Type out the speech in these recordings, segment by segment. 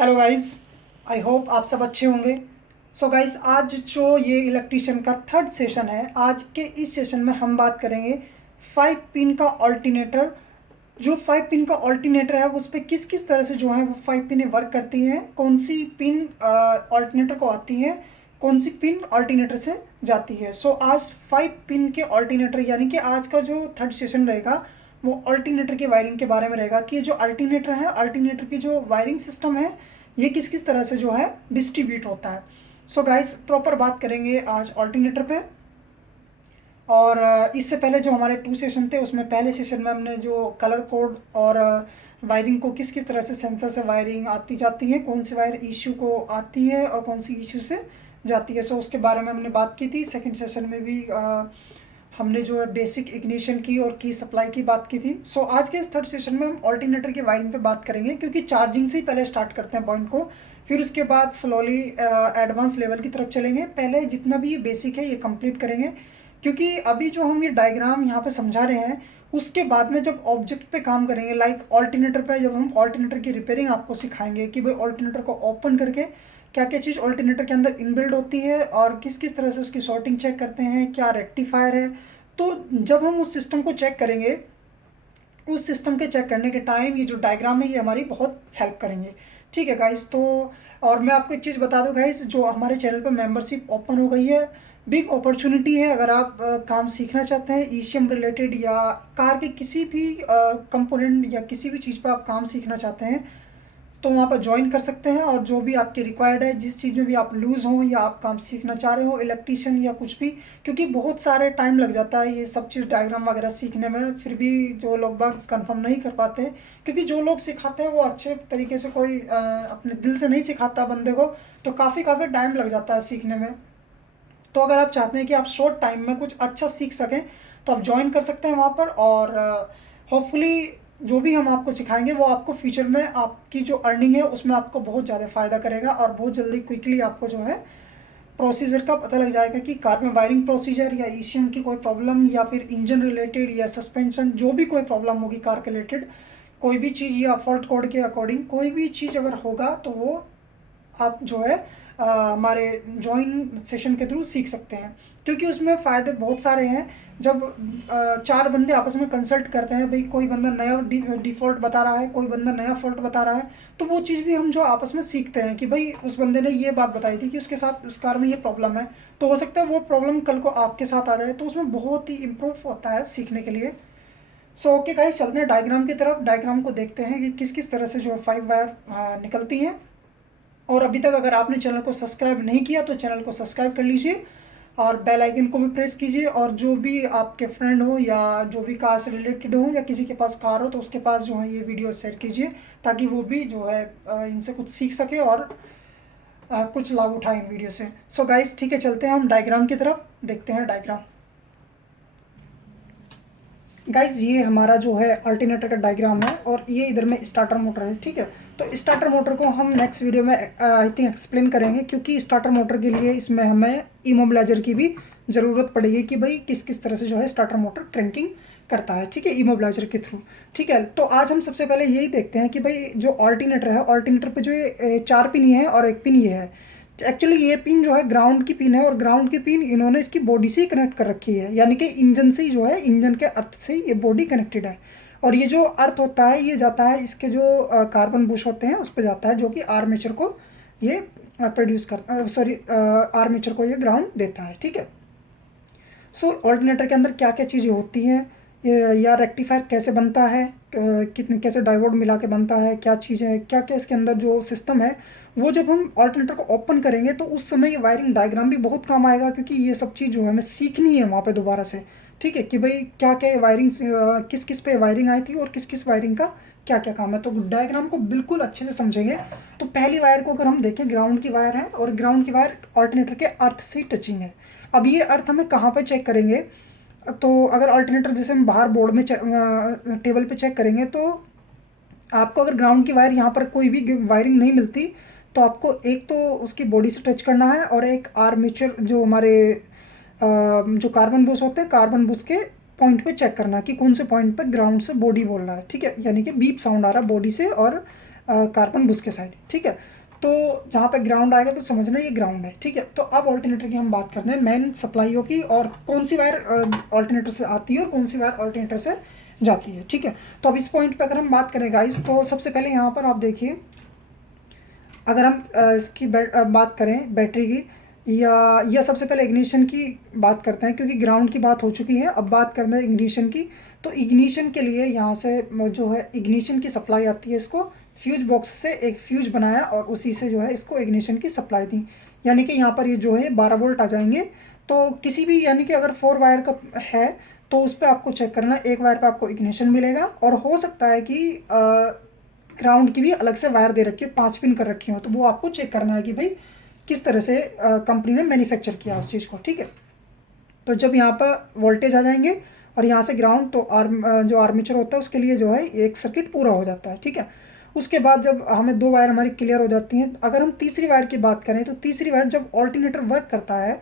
Hello guys. I hope आप सब अच्छे होंगे। सो गाइस, आज जो ये इलेक्ट्रीशियन का थर्ड सेशन है, आज के इस सेशन में हम बात करेंगे 5 पिन का ऑल्टरनेटर। जो 5 पिन का ऑल्टरनेटर है उस पर किस किस तरह से जो है वो 5 पिनें वर्क करती हैं, कौन सी पिन ऑल्टरनेटर को आती है, कौन सी पिन ऑल्टरनेटर से जाती है। सो आज 5 पिन के ऑल्टरनेटर यानी कि आज का जो थर्ड सेशन रहेगा वो अल्टरनेटर के वायरिंग के बारे में रहेगा कि ये जो अल्टरनेटर है, अल्टरनेटर की जो वायरिंग सिस्टम है ये किस किस तरह से जो है डिस्ट्रीब्यूट होता है। सो गाइस, प्रॉपर बात करेंगे आज अल्टरनेटर पे। और इससे पहले जो हमारे 2 सेशन थे उसमें पहले सेशन में हमने जो कलर कोड और वायरिंग को किस किस तरह से सेंसर से वायरिंग आती जाती है, कौन सी वायर इश्यू को आती है और कौन सी इश्यू से जाती है, सो उसके बारे में हमने बात की थी। सेकंड सेशन में भी हमने जो है बेसिक इग्निशन की और की सप्लाई की बात की थी। सो आज के इस थर्ड सेशन में हम ऑल्टरनेटर की वायरिंग पे बात करेंगे, क्योंकि चार्जिंग से ही पहले स्टार्ट करते हैं पॉइंट को, फिर उसके बाद स्लोली एडवांस लेवल की तरफ चलेंगे। पहले जितना भी ये बेसिक है ये कंप्लीट करेंगे, क्योंकि अभी जो हम ये डायग्राम यहाँ पे समझा रहे हैं उसके बाद में जब ऑब्जेक्ट पे काम करेंगे, लाइक ऑल्टरनेटर पे, जब हम ऑल्टरनेटर की रिपेयरिंग आपको सिखाएंगे कि भाई ऑल्टरनेटर को ओपन करके क्या क्या चीज़ ऑल्टरनेटर के अंदर इनबिल्ड होती है और किस किस तरह से उसकी सॉर्टिंग चेक करते हैं, क्या रेक्टिफायर है, तो जब हम उस सिस्टम को चेक करेंगे, उस सिस्टम के चेक करने के टाइम ये जो डायग्राम है ये हमारी बहुत हेल्प करेंगे। ठीक है गाइस। तो और मैं आपको एक चीज़ बता दूं गाइस, जो हमारे चैनल पर मेंबरशिप ओपन हो गई है, बिग अपॉर्चुनिटी है। अगर आप काम सीखना चाहते हैं ईसीएम रिलेटेड या कार के किसी भी कंपोनेंट या किसी भी चीज़ पर आप काम सीखना चाहते हैं तो वहाँ पर ज्वाइन कर सकते हैं। और जो भी आपके रिक्वायर्ड है, जिस चीज़ में भी आप लूज़ हों या आप काम सीखना चाह रहे हो, इलेक्ट्रीशियन या कुछ भी, क्योंकि बहुत सारे टाइम लग जाता है ये सब चीज़ डायग्राम वगैरह सीखने में, फिर भी जो लोग बाग कंफर्म नहीं कर पाते हैं, क्योंकि जो लोग सिखाते हैं वो अच्छे तरीके से कोई अपने दिल से नहीं सिखाता बंदे को, तो काफ़ी टाइम लग जाता है सीखने में। तो अगर आप चाहते हैं कि आप शॉर्ट टाइम में कुछ अच्छा सीख सकें तो आप ज्वाइन कर सकते हैं वहाँ पर। और होपफुली जो भी हम आपको सिखाएंगे वो आपको फ्यूचर में आपकी जो अर्निंग है उसमें आपको बहुत ज़्यादा फ़ायदा करेगा और बहुत जल्दी क्विकली आपको जो है प्रोसीजर का पता लग जाएगा कि कार में वायरिंग प्रोसीजर या ईसीएम की कोई प्रॉब्लम या फिर इंजन रिलेटेड या सस्पेंशन जो भी कोई प्रॉब्लम होगी कार के रिलेटेड, कोई भी चीज़ या फॉल्ट कोड के अकॉर्डिंग कोई भी चीज़ अगर होगा तो वो आप जो है हमारे जॉइन सेशन के थ्रू सीख सकते हैं, क्योंकि उसमें फ़ायदे बहुत सारे हैं। जब 4 बंदे आपस में कंसल्ट करते हैं, भाई कोई बंदा नया डिफ़ॉल्ट बता रहा है, कोई बंदा नया फॉल्ट बता रहा है, तो वो चीज़ भी हम जो आपस में सीखते हैं कि भाई उस बंदे ने ये बात बताई थी कि उसके साथ उस कार में ये प्रॉब्लम है, तो हो सकता है वो प्रॉब्लम कल को आपके साथ आ जाए, तो उसमें बहुत ही इम्प्रूव होता है सीखने के लिए। सो ओके गाइस, चलते हैं डायग्राम की तरफ। डायग्राम को देखते हैं कि किस किस तरह से जो है 5 वायर निकलती हैं। और अभी तक अगर आपने चैनल को सब्सक्राइब नहीं किया तो चैनल को सब्सक्राइब कर लीजिए और बेल आइकन को भी प्रेस कीजिए। और जो भी आपके फ्रेंड हो या जो भी कार से रिलेटेड हो या किसी के पास कार हो तो उसके पास जो है ये वीडियो शेयर कीजिए, ताकि वो भी जो है इनसे कुछ सीख सके और कुछ लाभ उठाए इन वीडियो से। सो गाइस, ठीक है, चलते हैं हम डायग्राम की तरफ, देखते हैं डायग्राम। गाइज, ये हमारा जो है अल्टरनेटर का डायग्राम है और ये इधर में स्टार्टर मोटर है। ठीक है, तो स्टार्टर मोटर को हम नेक्स्ट वीडियो में आई थिंक एक्सप्लेन करेंगे, क्योंकि स्टार्टर मोटर के लिए इसमें हमें इमोबिलाइजर की भी ज़रूरत पड़ेगी कि भाई किस किस तरह से जो है स्टार्टर मोटर क्रैंकिंग करता है। ठीक है, इमोबिलाइजर के थ्रू। ठीक है, तो आज हम सबसे पहले यही देखते हैं कि भाई जो ऑल्टरनेटर है, ऑल्टरनेटर पे जो ये 4 पिन ये है और 1 पिन ये है। एक्चुअली ये पिन जो है ग्राउंड की पिन है और ग्राउंड की पिन इन्होंने इसकी बॉडी से ही कनेक्ट कर रखी है, यानी कि इंजन से ही जो है, इंजन के अर्थ से ही ये बॉडी कनेक्टेड है। और ये जो अर्थ होता है ये जाता है इसके जो कार्बन बुश होते हैं उस पर जाता है, जो कि आर्मेचर को ये प्रोड्यूस करता, सॉरी, आर्मेचर को ये ग्राउंड देता है। ठीक है, सो ऑल्टरनेटर के अंदर क्या क्या चीज़ें होती हैं, या रेक्टिफायर कैसे बनता है, कितने कैसे डायोड मिला के बनता है, क्या चीज़ें हैं, क्या क्या इसके अंदर जो सिस्टम है, वो जब हम ऑल्टरनेटर को ओपन करेंगे तो उस समय ये वायरिंग डायग्राम भी बहुत काम आएगा, क्योंकि ये सब चीज़ जो है हमें सीखनी है वहाँ पे दोबारा से। ठीक है, कि भाई क्या क्या वायरिंग, किस किस पे वायरिंग आई थी और किस किस वायरिंग का क्या क्या काम है, तो डायग्राम को बिल्कुल अच्छे से समझेंगे। तो पहली वायर को अगर हम देखें, ग्राउंड की वायर है और ग्राउंड की वायर ऑल्टरनेटर के अर्थ से टचिंग है। अब ये अर्थ हमें कहाँ पर चेक करेंगे, तो अगर अल्टरनेटर जैसे हम बाहर बोर्ड में टेबल पे चेक करेंगे तो आपको अगर ग्राउंड की वायर यहाँ पर कोई भी वायरिंग नहीं मिलती तो आपको एक तो उसकी बॉडी से टच करना है और एक आर्मेचर जो हमारे जो कार्बन बुश होते हैं, कार्बन बुश के पॉइंट पे चेक करना कि कौन से पॉइंट पे ग्राउंड से बॉडी बोल रहा है। ठीक है, यानी कि बीप साउंड आ रहा है बॉडी से और कार्बन बुश के साइड, ठीक है। तो जहाँ पे ग्राउंड आएगा तो समझना ये ग्राउंड है, ठीक है। तो अब ऑल्टरनेटर की हम बात करते हैं, मेन सप्लाईयों की, और कौन सी वायर ऑल्टरनेटर से आती है और कौन सी वायर ऑल्टरनेटर से जाती है, ठीक है। तो अब इस पॉइंट पे अगर हम बात करें गाइस, तो सबसे पहले यहाँ पर आप देखिए, अगर हम इसकी बात करें बैटरी की, या सबसे पहले इग्निशन की बात करते हैं, क्योंकि ग्राउंड की बात हो चुकी है। अब बात करते हैं इग्निशन की। तो इग्निशन के लिए यहाँ से जो है इग्निशन की सप्लाई आती है, इसको फ्यूज बॉक्स से एक फ्यूज बनाया और उसी से जो है इसको इग्निशन की सप्लाई दी, यानी कि यहाँ पर ये जो है 12 वोल्ट आ जाएंगे। तो किसी भी, यानी कि अगर 4 वायर का है तो उस पर आपको चेक करना, एक वायर पर आपको इग्निशन मिलेगा, और हो सकता है कि ग्राउंड की भी अलग से वायर दे रखी है, 5 पिन कर रखी हो, तो वो आपको चेक करना है कि भाई किस तरह से कंपनी ने मैन्युफैक्चर किया उस चीज़ को, ठीक है। तो जब यहाँ पर वोल्टेज आ जाएंगे और यहाँ से ग्राउंड, तो जो आर्मेचर होता है उसके लिए जो है एक सर्किट पूरा हो जाता है, ठीक है। उसके बाद जब हमें 2 वायर हमारी क्लियर हो जाती हैं, अगर हम तीसरी वायर की बात करें तो तीसरी वायर जब ऑल्टरनेटर वर्क करता है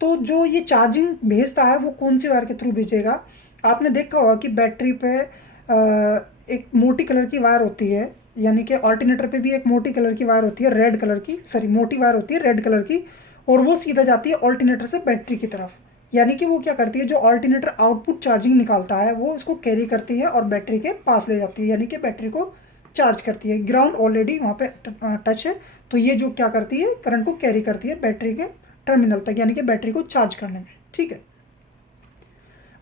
तो जो ये चार्जिंग भेजता है वो कौन सी वायर के थ्रू भेजेगा। आपने देखा होगा कि बैटरी पे एक मोटी कलर की वायर होती है, यानी कि ऑल्टरनेटर पे भी एक मोटी कलर की वायर होती है, रेड कलर की, सॉरी मोटी वायर होती है रेड कलर की, और वो सीधा जाती है ऑल्टरनेटर से बैटरी की तरफ। यानी कि वो क्या करती है, जो ऑल्टरनेटर आउटपुट चार्जिंग निकालता है वो इसको कैरी करती है और बैटरी के पास ले जाती है, यानी कि बैटरी को चार्ज करती है। ग्राउंड ऑलरेडी वहाँ पे टच है, तो ये जो क्या करती है, करंट को कैरी करती है बैटरी के टर्मिनल तक, यानी कि बैटरी को चार्ज करने में, ठीक है।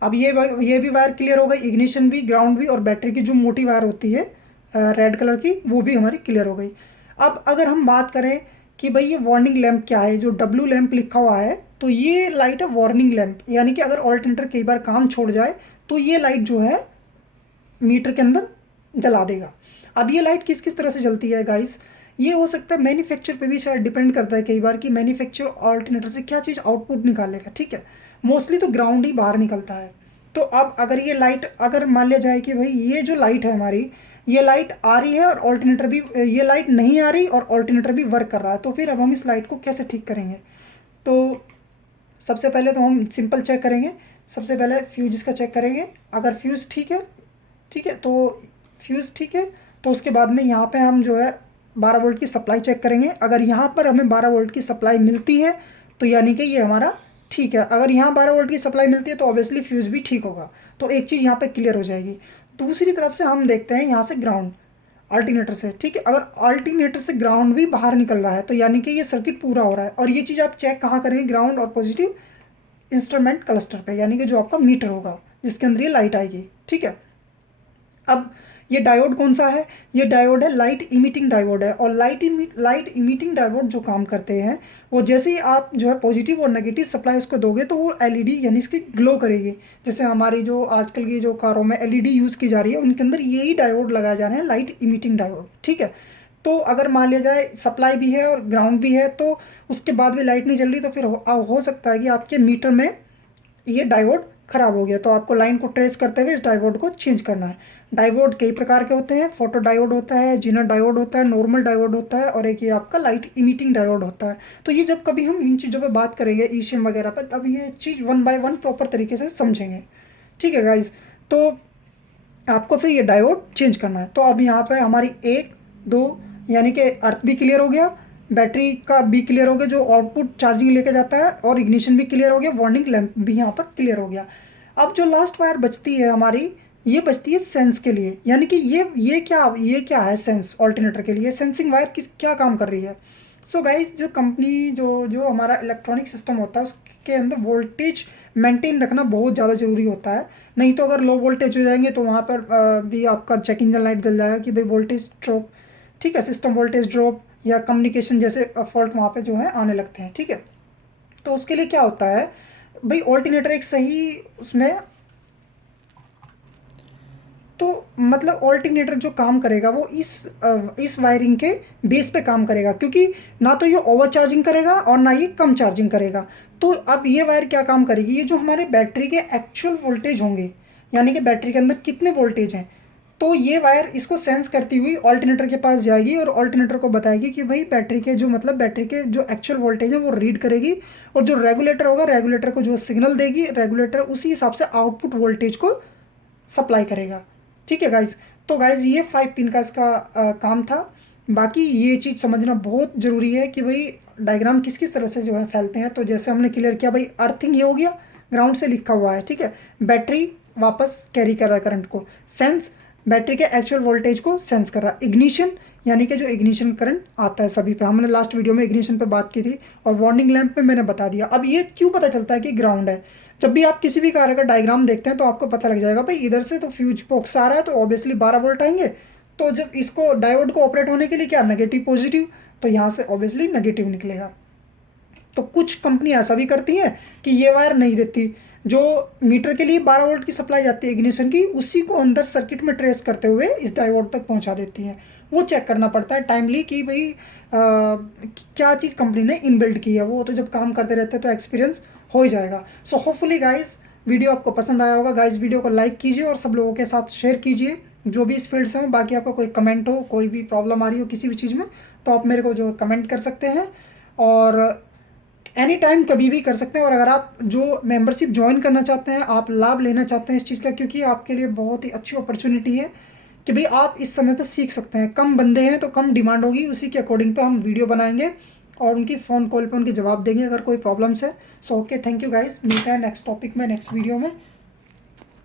अब ये भी वायर क्लियर हो गई, इग्निशन भी, ग्राउंड भी, और बैटरी की जो मोटी वायर होती है रेड कलर की, वो भी हमारी क्लियर हो गई। अब अगर हम बात करें कि भाई ये वार्निंग लैंप क्या है, जो डब्ल्यू लैंप लिखा हुआ है, तो ये लाइट है वार्निंग लैंप, यानी कि अगर ऑल्टरनेटर कई बार काम छोड़ जाए तो ये लाइट जो है मीटर के अंदर जला देगा। अब ये लाइट किस किस तरह से जलती है गाइस, ये हो सकता है मैन्युफैक्चर पे भी शायद डिपेंड करता है कई बार कि मैन्युफैक्चर ऑल्टरनेटर से क्या चीज़ आउटपुट निकालेगा, ठीक है। मोस्टली तो ग्राउंड ही बाहर निकलता है। तो अब अगर ये लाइट, अगर मान लिया जाए कि भाई ये जो लाइट है हमारी, ये लाइट आ रही है और ऑल्टरनेटर भी, ये लाइट नहीं आ रही और ऑल्टरनेटर भी वर्क कर रहा है, तो फिर अब हम इस लाइट को कैसे ठीक करेंगे। तो सबसे पहले तो हम सिंपल चेक करेंगे, सबसे पहले फ्यूज इसका चेक करेंगे। अगर फ्यूज़ ठीक है, ठीक है, तो फ्यूज़ ठीक है, तो उसके बाद में यहाँ पे हम जो है 12 वोल्ट की सप्लाई चेक करेंगे। अगर यहाँ पर हमें 12 वोल्ट की सप्लाई मिलती है तो यानी कि ये हमारा ठीक है। अगर यहाँ 12 वोल्ट की सप्लाई मिलती है तो ऑब्वियसली फ्यूज़ भी ठीक होगा, तो एक चीज़ यहाँ पे क्लियर हो जाएगी। दूसरी तरफ से हम देखते हैं यहाँ से ग्राउंड अल्टरनेटर से, ठीक है। अगर अल्टरनेटर से ग्राउंड भी बाहर निकल रहा है तो यानी कि ये सर्किट पूरा हो रहा है, और ये चीज़ आप चेक कहाँ करेंगे, ग्राउंड और पॉजिटिव इंस्ट्रूमेंट क्लस्टर पे, यानी कि जो आपका मीटर होगा जिसके अंदर ये लाइट आएगी, ठीक है। अब ये डायोड कौन सा है, ये डायोड है लाइट इमिटिंग डायोड है, और लाइट इमिटिंग डायोड जो काम करते हैं वो जैसे ही आप जो है पॉजिटिव और नेगेटिव सप्लाई उसको दोगे तो वो एलईडी यानी इसकी ग्लो करेगी। जैसे हमारी जो आजकल की जो कारों में एलईडी यूज़ की जा रही है उनके अंदर यही डायोड लगाए जा रहे हैं, लाइट इमिटिंग डायोड, ठीक है। तो अगर मान लिया जाए सप्लाई भी है और ग्राउंड भी है तो उसके बाद भी लाइट नहीं जल रही, तो फिर हो सकता है कि आपके मीटर में ये डायोड ख़राब हो गया, तो आपको लाइन को ट्रेस करते हुए इस डायोड को चेंज करना है। डायोड कई प्रकार के होते हैं, फोटो डायोड होता है, जीनर डायोड होता है, नॉर्मल डायोड होता है, और एक ये आपका लाइट इमिटिंग डायोड होता है। तो ये जब कभी हम इन चीज़ों पे बात करेंगे ईसीएम वगैरह पे, तब ये चीज़ 1 बाय 1 प्रॉपर तरीके से समझेंगे, ठीक है गाइज। तो आपको फिर ये डायोड चेंज करना है। तो अब यहाँ पे हमारी 1 2 यानी कि अर्थ भी क्लियर हो गया, बैटरी का भी क्लियर हो गया जो आउटपुट चार्जिंग लेके जाता है, और इग्निशन भी क्लियर हो गया, वार्निंग लैंप भी यहाँ पर क्लियर हो गया। अब जो लास्ट वायर बचती है हमारी, ये बचती है सेंस के लिए, यानी कि ये क्या है सेंस ऑल्टरनेटर के लिए, सेंसिंग वायर क्या काम कर रही है। सो गाइज, जो कंपनी जो हमारा इलेक्ट्रॉनिक सिस्टम होता है उसके अंदर वोल्टेज मेंटेन रखना बहुत ज़्यादा ज़रूरी होता है। नहीं तो अगर लो वोल्टेज हो जाएंगे तो वहाँ पर भी आपका चेक इंजन लाइट जल जाएगा कि भाई वोल्टेज ड्रॉप, ठीक है, सिस्टम वोल्टेज ड्रॉप या कम्युनिकेशन जैसे फॉल्ट वहाँ पे जो है आने लगते हैं, ठीक है। तो उसके लिए क्या होता है भाई, ऑल्टरनेटर एक सही उसमें, तो मतलब ऑल्टरनेटर जो काम करेगा वो इस वायरिंग के बेस पे काम करेगा, क्योंकि ना तो ये ओवर चार्जिंग करेगा और ना ये कम चार्जिंग करेगा। तो अब ये वायर क्या काम करेगी, ये जो हमारे बैटरी के एक्चुअल वोल्टेज होंगे, यानी कि बैटरी के अंदर कितने वोल्टेज हैं, तो ये वायर इसको सेंस करती हुई ऑल्टरनेटर के पास जाएगी और ऑल्टरनेटर को बताएगी कि भाई बैटरी के जो मतलब बैटरी के जो एक्चुअल वोल्टेज है वो रीड करेगी, और जो रेगुलेटर होगा रेगुलेटर को जो सिग्नल देगी, रेगुलेटर उसी हिसाब से आउटपुट वोल्टेज को सप्लाई करेगा, ठीक है गाइज। तो गाइज ये 5 पिन का इसका काम था। बाकी ये चीज़ समझना बहुत ज़रूरी है कि भाई डायग्राम किस किस तरह से जो है फैलते हैं। तो जैसे हमने क्लियर किया भाई, अर्थिंग ये हो गया, ग्राउंड से लिखा हुआ है, ठीक है। बैटरी वापस कैरी कर रहा है करंट को। सेंस, बैटरी के एक्चुअल वोल्टेज को सेंस कर रहा है। इग्निशन, यानी कि जो इग्निशन करंट आता है सभी पे, हमने लास्ट वीडियो में इग्निशन पे बात की थी, और वार्निंग लैंप पे मैंने बता दिया। अब ये क्यों पता चलता है कि ग्राउंड है? जब भी आप किसी भी कार का डायग्राम देखते हैं तो आपको पता लग जाएगा भाई इधर से तो फ्यूज बॉक्स आ रहा है, तो ऑब्वियसली 12 वोल्ट आएंगे। तो जब इसको डायोड को ऑपरेट होने के लिए क्या, नेगेटिव पॉजिटिव, तो यहाँ से ऑब्वियसली नेगेटिव निकलेगा। तो कुछ कंपनी ऐसा भी करती हैं कि ये वायर नहीं देती, जो मीटर के लिए 12 वोल्ट की सप्लाई जाती है इग्निशन की, उसी को अंदर सर्किट में ट्रेस करते हुए इस डायोड तक पहुंचा देती हैं। वो चेक करना पड़ता है टाइमली कि भाई क्या चीज़ कंपनी ने इनबिल्ट की है। वो तो जब काम करते रहते हैं तो एक्सपीरियंस हो ही जाएगा। सो होपफुली गाइस वीडियो आपको पसंद आया होगा। गाइस वीडियो को लाइक कीजिए और सब लोगों के साथ शेयर कीजिए जो भी इस फील्ड से हो। बाकी आपका कोई कमेंट हो, कोई भी प्रॉब्लम आ रही हो किसी भी चीज़ में, तो आप मेरे को जो कमेंट कर सकते हैं, और एनी टाइम कभी भी कर सकते हैं। और अगर आप जो मेंबरशिप ज्वाइन करना चाहते हैं, आप लाभ लेना चाहते हैं इस चीज़ का, क्योंकि आपके लिए बहुत ही अच्छी अपॉर्चुनिटी है कि भाई आप इस समय पर सीख सकते हैं। कम बंदे हैं तो कम डिमांड होगी, उसी के अकॉर्डिंग पे हम वीडियो बनाएंगे और उनकी फ़ोन कॉल पे उनके जवाब देंगे अगर कोई प्रॉब्लम्स है। So okay, thank you guys, मिलते हैं नेक्स्ट टॉपिक में नेक्स्ट वीडियो में।